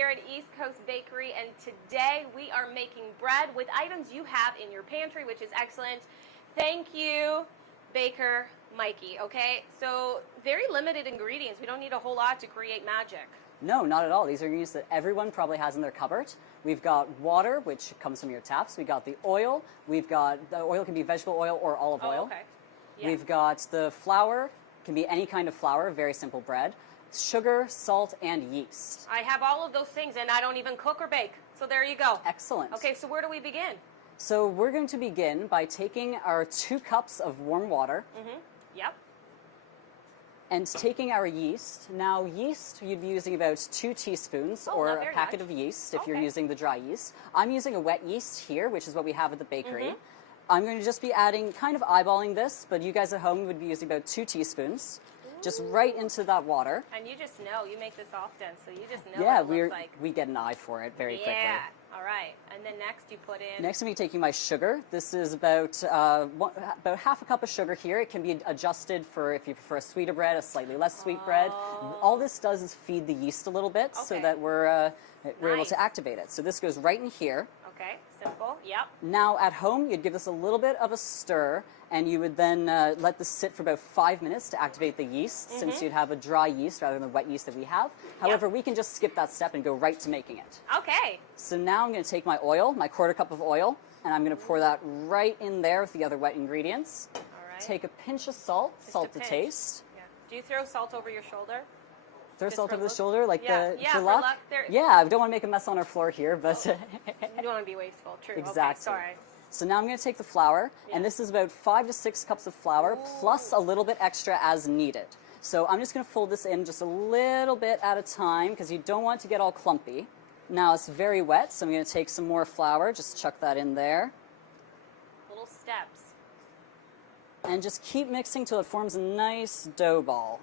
here at East Coast Bakery, and today we are making bread with items you have in your pantry, which is excellent. Thank you, Baker Mikey, okay? So very limited ingredients. We don't need a whole lot to create magic. No, not at all. These are ingredients that everyone probably has in their cupboard. We've got water, which comes from your taps. We've got the oil. The oil can be vegetable oil or olive oil. Okay. Yeah. We've got the flour, can be any kind of flour, very simple bread. Sugar, salt, and yeast. I have all of those things, and I don't even cook or bake. So there you go. Excellent. Okay, so where do we begin? So we're going to begin by taking our 2 cups of warm water. Yep. And taking our yeast. Now, yeast, you'd be using about 2 teaspoons or a packet of yeast if you're using the dry yeast. I'm using a wet yeast here, which is what we have at the bakery. I'm going to just be adding, kind of eyeballing this, but you guys at home would be using about 2 teaspoons. Just right into that water. And you just know, you make this often, so you just know yeah, what it looks like. we get an eye for it very quickly. Yeah, all right. And then next you put in... Next I'm going to be taking my sugar. This is about half a cup of sugar here. It can be adjusted for if you prefer a sweeter bread, a slightly less sweet bread. All this does is feed the yeast a little bit so that we're able to activate it. So this goes right in here. Okay, simple, yep. Now at home, you'd give this a little bit of a stir, and you would then let this sit for about 5 minutes to activate the yeast, since you'd have a dry yeast rather than the wet yeast that we have. However, we can just skip that step and go right to making it. Okay. So now I'm going to take my oil, my 1/4 cup of oil, and I'm going to pour that right in there with the other wet ingredients. All right. Take a pinch of salt, salt to taste. Yeah. Do you throw salt over your shoulder? Throw salt over the shoulder, like for luck? luck. Yeah, I don't want to make a mess on our floor here, but... You don't want to be wasteful, true. Exactly. Okay, sorry. So now I'm going to take the flour, and this is about 5 to 6 cups of flour, plus a little bit extra as needed. So I'm just going to fold this in just a little bit at a time, because you don't want it to get all clumpy. Now it's very wet, so I'm going to take some more flour, just chuck that in there. Little steps. And just keep mixing till it forms a nice dough ball.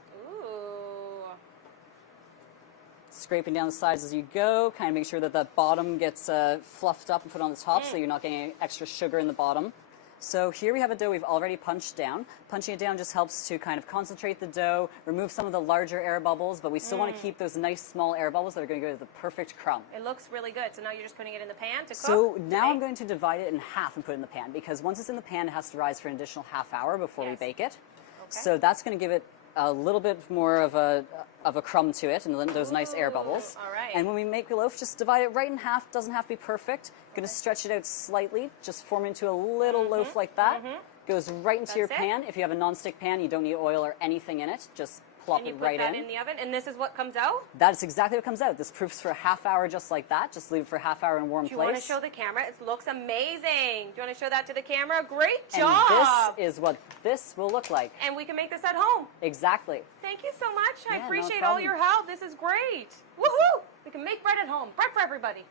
Scraping down the sides as you go, kind of make sure that the bottom gets fluffed up and put on the top so you're not getting any extra sugar in the bottom. So here we have a dough we've already punched down. Punching it down just helps to kind of concentrate the dough, remove some of the larger air bubbles, but we still want to keep those nice small air bubbles that are going to go to the perfect crumb. It looks really good. So now you're just putting it in the pan to cook? So now I'm going to divide it in half and put it in the pan, because once it's in the pan, it has to rise for an additional ½ hour before we bake it. Okay. So that's going to give it a little bit more of a crumb to it, and those nice air bubbles. All right. And when we make a loaf, just divide it right in half. Doesn't have to be perfect. Going to stretch it out slightly, just form into a little loaf like that. Goes right into your pan. If you have a non-stick pan, you don't need oil or anything in it. Just plop it right in. And you put that in the oven, and this is what comes out? That is exactly what comes out. This proofs for a ½ hour just like that. Just leave it for a ½ hour in a warm place. Do you want to show the camera? It looks amazing. Do you want to show that to the camera? Great job. And this is what this will look like. And we can make this at home. Exactly. Thank you so much. I Yeah, appreciate no all your help. This is great. Woohoo! We can make bread at home. Bread for everybody.